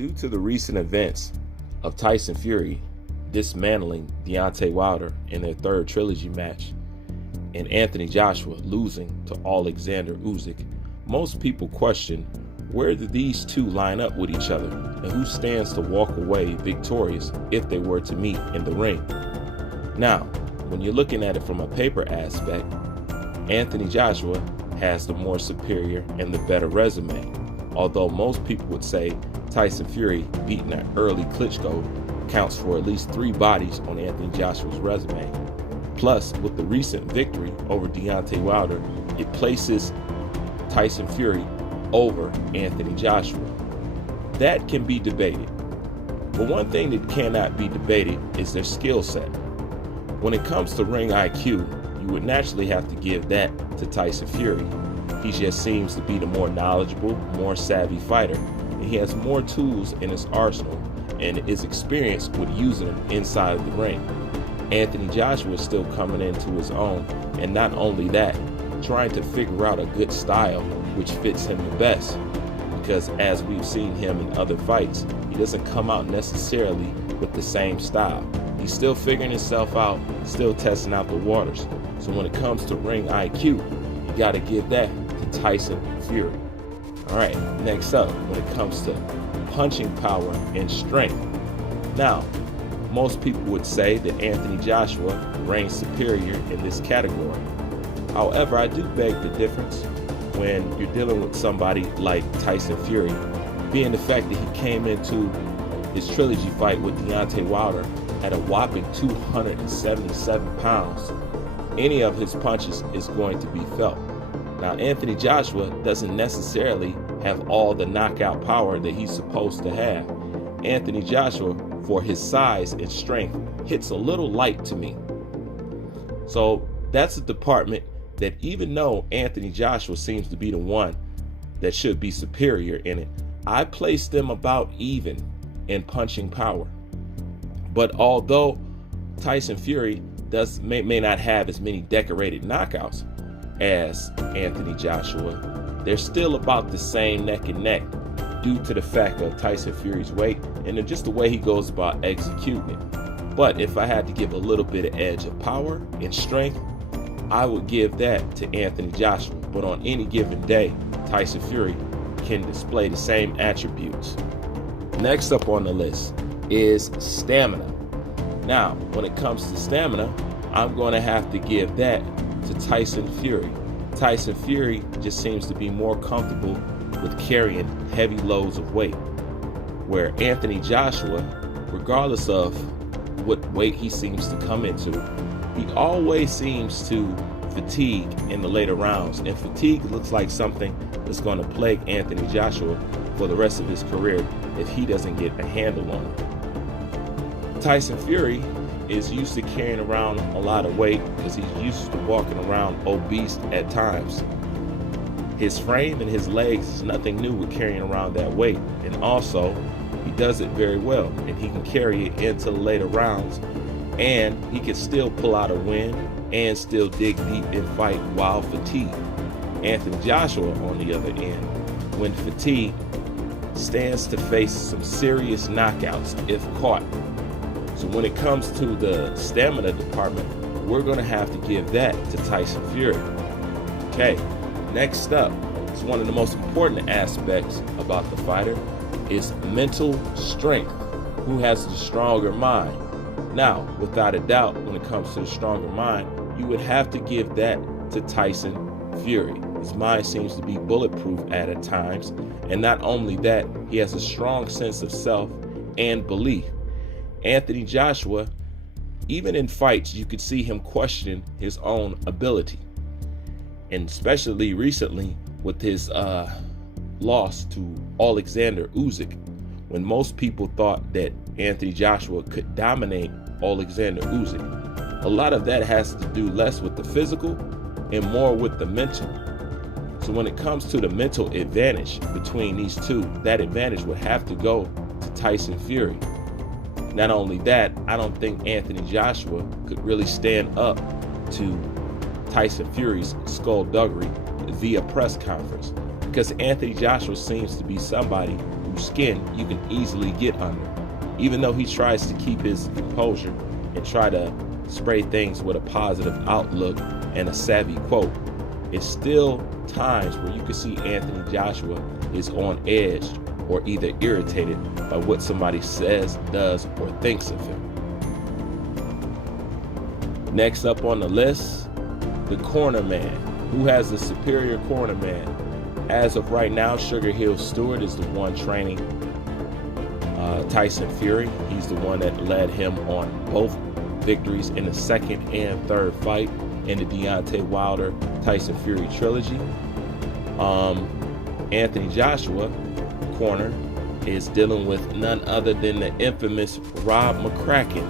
Due to the recent events of Tyson Fury dismantling Deontay Wilder in their third trilogy match and Anthony Joshua losing to Alexander Usyk, most people question where do these two line up with each other and who stands to walk away victorious if they were to meet in the ring. Now, when you're looking at it from a paper aspect, Anthony Joshua has the more superior and the better resume, although most people would say Tyson Fury beating that early Klitschko counts for at least 3 bodies on Anthony Joshua's resume. Plus, with the recent victory over Deontay Wilder, it places Tyson Fury over Anthony Joshua. That can be debated, but one thing that cannot be debated is their skill set. When it comes to ring IQ, you would naturally have to give that to Tyson Fury. He just seems to be the more knowledgeable, more savvy fighter, and he has more tools in his arsenal and is experienced with using them inside of the ring. Anthony Joshua is still coming into his own, and not only that, trying to figure out a good style which fits him the best, because as we've seen him in other fights, he doesn't come out necessarily with the same style. He's still figuring himself out, still testing out the waters. So when it comes to ring IQ, you got to give that to Tyson Fury. All right, next up, when it comes to punching power and strength. Now, most people would say that Anthony Joshua reigns superior in this category. However, I do beg the difference when you're dealing with somebody like Tyson Fury, being the fact that he came into his trilogy fight with Deontay Wilder at a whopping 277 pounds. Any of his punches is going to be felt. Now, Anthony Joshua doesn't necessarily have all the knockout power that he's supposed to have. Anthony Joshua, for his size and strength, hits a little light to me. So that's a department that, even though Anthony Joshua seems to be the one that should be superior in it, I place them about even in punching power. But although Tyson Fury may not have as many decorated knockouts as Anthony Joshua, they're still about the same neck and neck due to the fact of Tyson Fury's weight and just the way he goes about executing it. But if I had to give a little bit of edge of power and strength, I would give that to Anthony Joshua. But on any given day, Tyson Fury can display the same attributes. Next up on the list is stamina. Now, when it comes to stamina, I'm going to have to give that to Tyson Fury. Tyson Fury just seems to be more comfortable with carrying heavy loads of weight, where Anthony Joshua, regardless of what weight he seems to come into, he always seems to fatigue in the later rounds, and fatigue looks like something that's going to plague Anthony Joshua for the rest of his career if he doesn't get a handle on it. Tyson Fury is used to carrying around a lot of weight because he's used to walking around obese at times. His frame and his legs is nothing new with carrying around that weight, and also he does it very well, and he can carry it into the later rounds, and he can still pull out a win and still dig deep and fight while fatigued. Anthony Joshua, on the other end, when fatigued, stands to face some serious knockouts if caught. So when it comes to the stamina department, we're going to have to give that to Tyson Fury. Okay, next up is one of the most important aspects about the fighter is mental strength. Who has the stronger mind? Now, without a doubt, when it comes to the stronger mind, you would have to give that to Tyson Fury. His mind seems to be bulletproof at times, and not only that, he has a strong sense of self and belief. Anthony Joshua, even in fights, you could see him question his own ability, and especially recently with his loss to Alexander Usyk, when most people thought that Anthony Joshua could dominate Alexander Usyk. A lot of that has to do less with the physical and more with the mental. So when it comes to the mental advantage between these two, that advantage would have to go to Tyson Fury. Not only that, I don't think Anthony Joshua could really stand up to Tyson Fury's skullduggery via press conference. because Anthony Joshua seems to be somebody whose skin you can easily get under. Even though he tries to keep his composure and try to spray things with a positive outlook and a savvy quote, it's still times where you can see Anthony Joshua is on edge or either irritated by what somebody says, does, or thinks of him. Next up on the list, the corner man. Who has the superior corner man? As of right now, Sugar Hill Stewart is the one training Tyson Fury. He's the one that led him on both victories in the second and third fight in the Deontay Wilder Tyson Fury trilogy. Anthony Joshua, corner, is dealing with none other than the infamous Rob McCracken.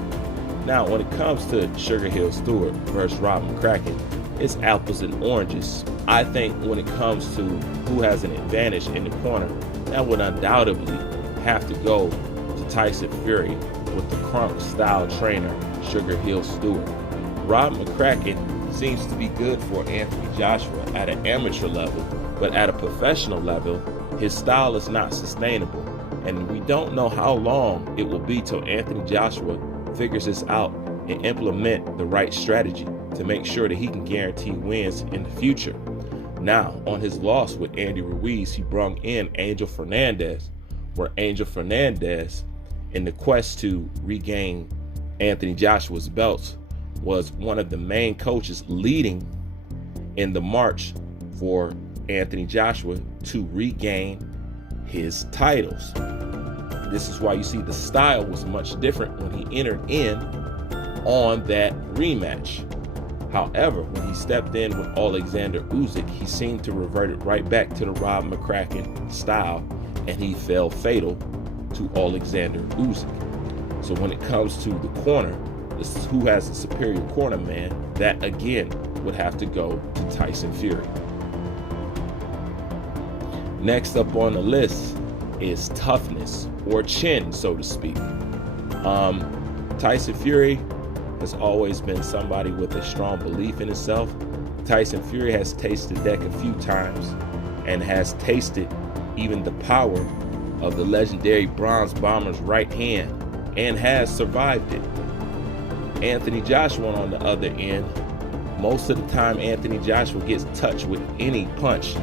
Now, when it comes to Sugar Hill Stewart versus Rob McCracken, it's apples and oranges. I think when it comes to who has an advantage in the corner, that would undoubtedly have to go to Tyson Fury with the Crunk-style trainer, Sugar Hill Stewart. Rob McCracken seems to be good for Anthony Joshua at an amateur level, but at a professional level, his style is not sustainable, and we don't know how long it will be till Anthony Joshua figures this out and implement the right strategy to make sure that he can guarantee wins in the future. Now, on his loss with Andy Ruiz, he brought in Angel Fernandez, where Angel Fernandez, in the quest to regain Anthony Joshua's belts, was one of the main coaches leading in the march for Anthony Joshua to regain his titles. This is why you see the style was much different when he entered in on that rematch. However, when he stepped in with Alexander Usyk, he seemed to revert it right back to the Rob McCracken style, and he fell fatal to Alexander Usyk. So when it comes to the corner, this is who has the superior corner man, that again would have to go to Tyson Fury. Next up on the list is toughness, or chin, so to speak. Tyson Fury has always been somebody with a strong belief in himself. Tyson Fury has tasted deck a few times and has tasted even the power of the legendary Bronze Bomber's right hand and has survived it. Anthony Joshua, on the other end, most of the time Anthony Joshua gets touched with any punch,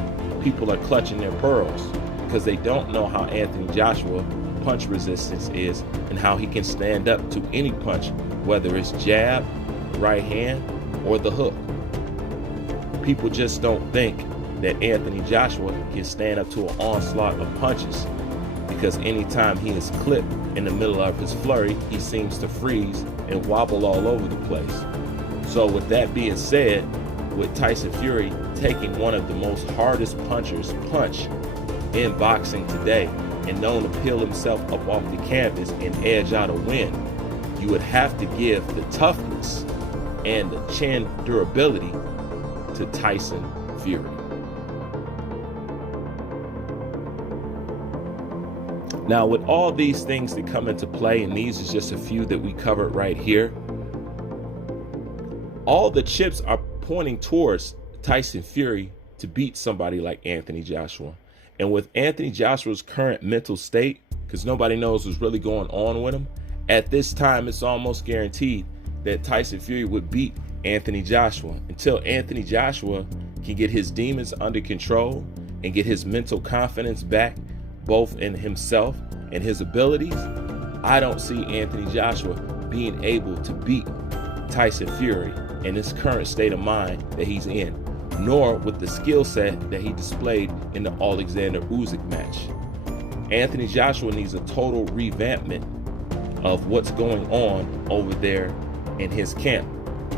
people are clutching their pearls because they don't know how Anthony Joshua punch resistance is and how he can stand up to any punch, whether it's jab, right hand, or the hook. People just don't think that Anthony Joshua can stand up to an onslaught of punches, because anytime he is clipped in the middle of his flurry, he seems to freeze and wobble all over the place. So with that being said, with Tyson Fury taking one of the most hardest punchers punch in boxing today and known to peel himself up off the canvas and edge out a win, you would have to give the toughness and the chin durability to Tyson Fury. Now, with all these things that come into play, and these is just a few that we covered right here, all the chips are pointing towards Tyson Fury to beat somebody like Anthony Joshua. And with Anthony Joshua's current mental state, because nobody knows what's really going on with him, at this time it's almost guaranteed that Tyson Fury would beat Anthony Joshua. Until Anthony Joshua can get his demons under control and get his mental confidence back, both in himself and his abilities, I don't see Anthony Joshua being able to beat Tyson Fury in his current state of mind that he's in, nor with the skill set that he displayed in the Alexander Usyk match. Anthony Joshua needs a total revampment of what's going on over there in his camp,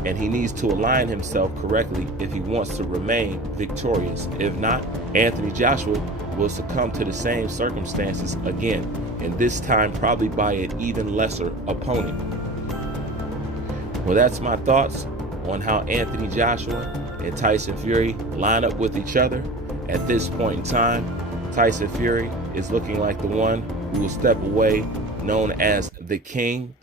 and he needs to align himself correctly if he wants to remain victorious. If not, Anthony Joshua will succumb to the same circumstances again, and this time probably by an even lesser opponent. Well, that's my thoughts on how Anthony Joshua and Tyson Fury line up with each other. At this point in time, Tyson Fury is looking like the one who will step away, known as the king